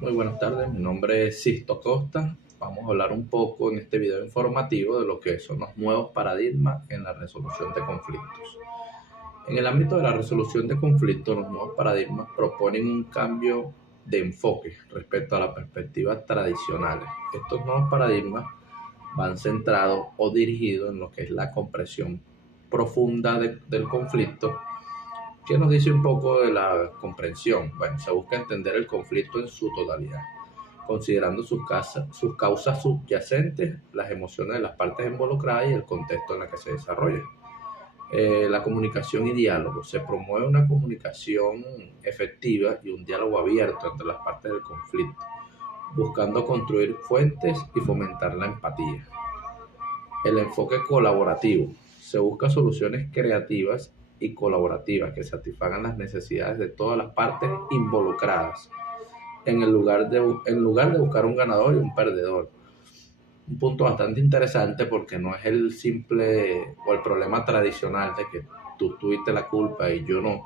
Muy buenas tardes, mi nombre es Sisto Costa. Vamos a hablar un poco en este video informativo de lo que son los nuevos paradigmas en la resolución de conflictos. En el ámbito de la resolución de conflictos, los nuevos paradigmas proponen un cambio de enfoque respecto a las perspectivas tradicionales. Estos nuevos paradigmas van centrados o dirigidos en lo que es la comprensión profunda del conflicto. ¿Qué nos dice un poco de la comprensión? Bueno, se busca entender el conflicto en su totalidad, considerando sus causas subyacentes, las emociones de las partes involucradas y el contexto en el que se desarrolla. La comunicación y diálogo. Se promueve una comunicación efectiva y un diálogo abierto entre las partes del conflicto, buscando construir fuentes y fomentar la empatía. El enfoque colaborativo. Se busca soluciones creativas y colaborativas que satisfagan las necesidades de todas las partes involucradas, en lugar de buscar un ganador y un perdedor. Un punto bastante interesante porque no es el simple o el problema tradicional de que tú tuviste la culpa y yo no,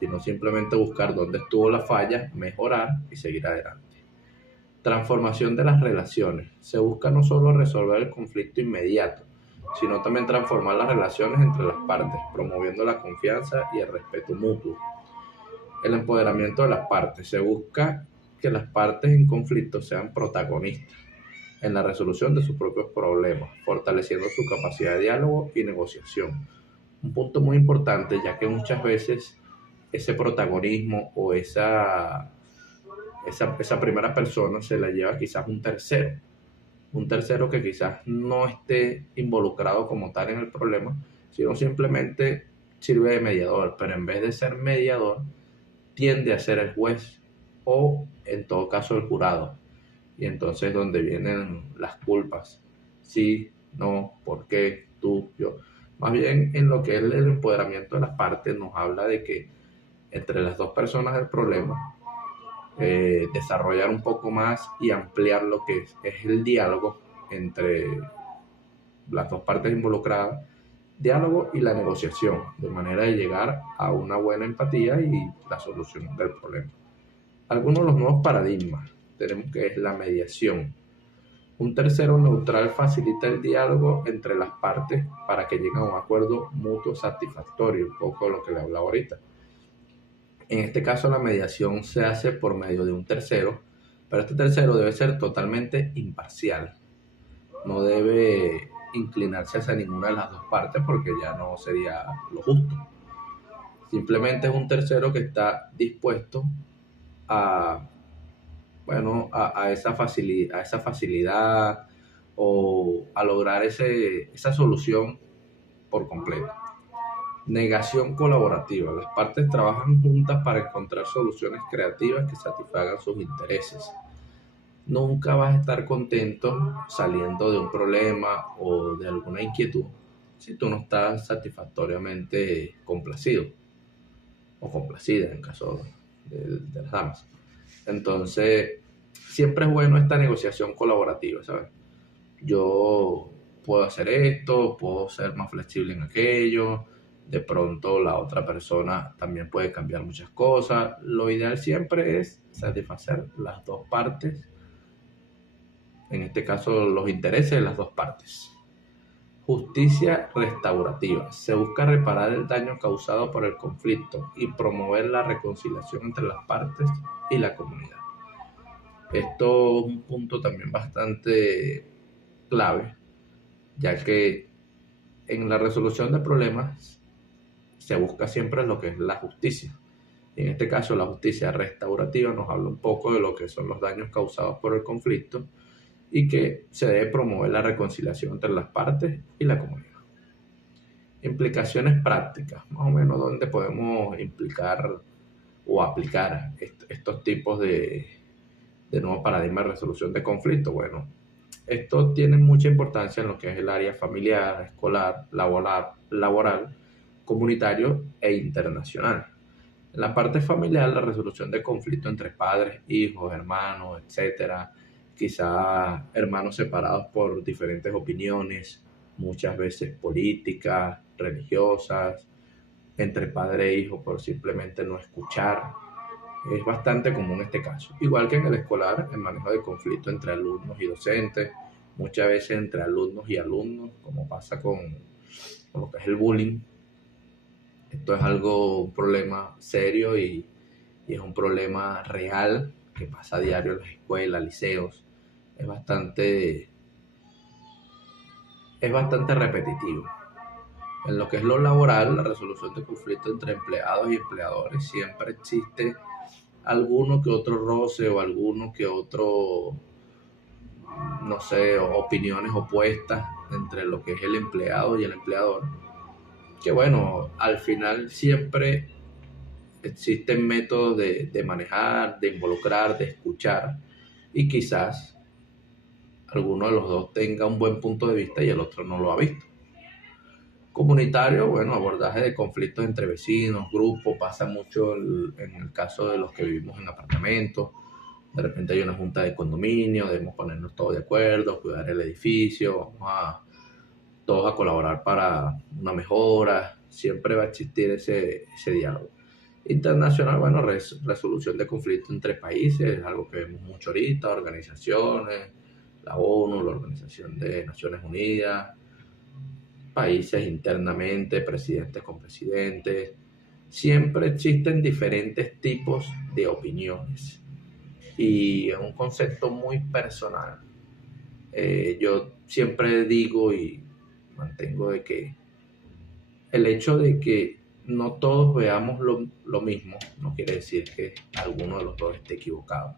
sino simplemente buscar dónde estuvo la falla, mejorar y seguir adelante. Transformación de las relaciones. Se busca no solo resolver el conflicto inmediato, sino también transformar las relaciones entre las partes, promoviendo la confianza y el respeto mutuo. El empoderamiento de las partes. Se busca que las partes en conflicto sean protagonistas en la resolución de sus propios problemas, fortaleciendo su capacidad de diálogo y negociación. Un punto muy importante, ya que muchas veces ese protagonismo o esa primera persona se la lleva quizás un tercero que quizás no esté involucrado como tal en el problema, sino simplemente sirve de mediador, pero en vez de ser mediador, tiende a ser el juez o en todo caso el jurado. Y entonces donde vienen las culpas, sí, no, por qué, tú, yo. Más bien en lo que es el empoderamiento de las partes nos habla de que entre las dos personas del problema, desarrollar un poco más y ampliar lo que es el diálogo entre las dos partes involucradas, diálogo y la negociación, de manera de llegar a una buena empatía y la solución del problema. Algunos de los nuevos paradigmas tenemos que es la mediación. Un tercero neutral facilita el diálogo entre las partes para que lleguen a un acuerdo mutuo satisfactorio, un poco lo que le hablaba ahorita. En este caso, la mediación se hace por medio de un tercero, pero este tercero debe ser totalmente imparcial. No debe inclinarse hacia ninguna de las dos partes porque ya no sería lo justo. Simplemente es un tercero que está dispuesto a, bueno, a esa facilidad o a lograr esa solución por completo. Negación colaborativa. Las partes trabajan juntas para encontrar soluciones creativas que satisfagan sus intereses. Nunca vas a estar contento saliendo de un problema o de alguna inquietud si tú no estás satisfactoriamente complacido o complacida en caso de las damas. Entonces, siempre es bueno esta negociación colaborativa, ¿sabes? Yo puedo hacer esto, puedo ser más flexible en aquello, de pronto la otra persona también puede cambiar muchas cosas. Lo ideal siempre es satisfacer las dos partes, en este caso los intereses de las dos partes. Justicia restaurativa. Se busca reparar el daño causado por el conflicto y promover la reconciliación entre las partes y la comunidad. Esto es un punto también bastante clave, ya que en la resolución de problemas se busca siempre lo que es la justicia. En este caso, la justicia restaurativa nos habla un poco de lo que son los daños causados por el conflicto y que se debe promover la reconciliación entre las partes y la comunidad. Implicaciones prácticas, más o menos donde podemos implicar o aplicar estos tipos de nuevo paradigma de resolución de conflictos. Bueno, esto tiene mucha importancia en lo que es el área familiar, escolar, laboral, comunitario e internacional. En la parte familiar, la resolución de conflictos entre padres, hijos, hermanos, etcétera, quizás hermanos separados por diferentes opiniones, muchas veces políticas, religiosas, entre padre e hijo por simplemente no escuchar, Es bastante común este caso. Igual que en el escolar, el manejo de conflicto entre alumnos y docentes, muchas veces entre alumnos y alumnos, como pasa con lo que es el bullying. Esto es un problema serio y es un problema real que pasa a diario en las escuelas, liceos. Es bastante, es bastante repetitivo. En lo que es lo laboral, la resolución de conflictos entre empleados y empleadores, siempre existe alguno que otro roce o alguno que otro, no sé, opiniones opuestas entre lo que es el empleado y el empleador. Que bueno, al final siempre existen métodos de manejar, de involucrar, de escuchar, y quizás alguno de los dos tenga un buen punto de vista y el otro no lo ha visto. Comunitario, bueno, abordaje de conflictos entre vecinos, grupos, pasa mucho en el caso de los que vivimos en apartamentos. De repente hay una junta de condominio, debemos ponernos todos de acuerdo, cuidar el edificio, todos a colaborar para una mejora. Siempre va a existir ese diálogo. Internacional, bueno, resolución de conflictos entre países, es algo que vemos mucho ahorita, organizaciones, la ONU, la Organización de Naciones Unidas, países internamente, presidentes con presidentes. Siempre existen diferentes tipos de opiniones y es un concepto muy personal. Yo siempre digo y mantengo de que el hecho de que no todos veamos lo mismo no quiere decir que alguno de los dos esté equivocado.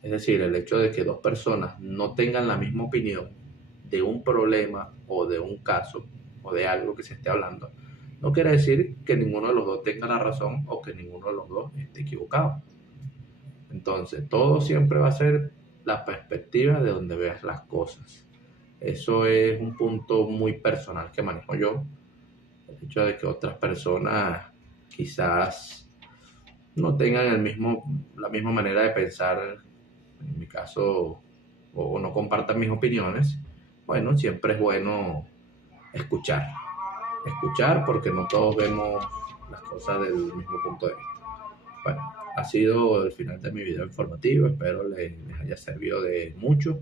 Es decir, el hecho de que dos personas no tengan la misma opinión de un problema o de un caso o de algo que se esté hablando, no quiere decir que ninguno de los dos tenga la razón o que ninguno de los dos esté equivocado. Entonces, todo siempre va a ser la perspectiva de donde veas las cosas. Eso es un punto muy personal que manejo yo. El hecho de que otras personas quizás no tengan la misma manera de pensar, en mi caso, o no compartan mis opiniones, bueno, siempre es bueno escuchar. Escuchar porque no todos vemos las cosas del mismo punto de vista. Bueno, ha sido el final de mi video informativo, espero les haya servido de mucho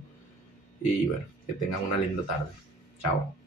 y bueno, que tengan una linda tarde. Chao.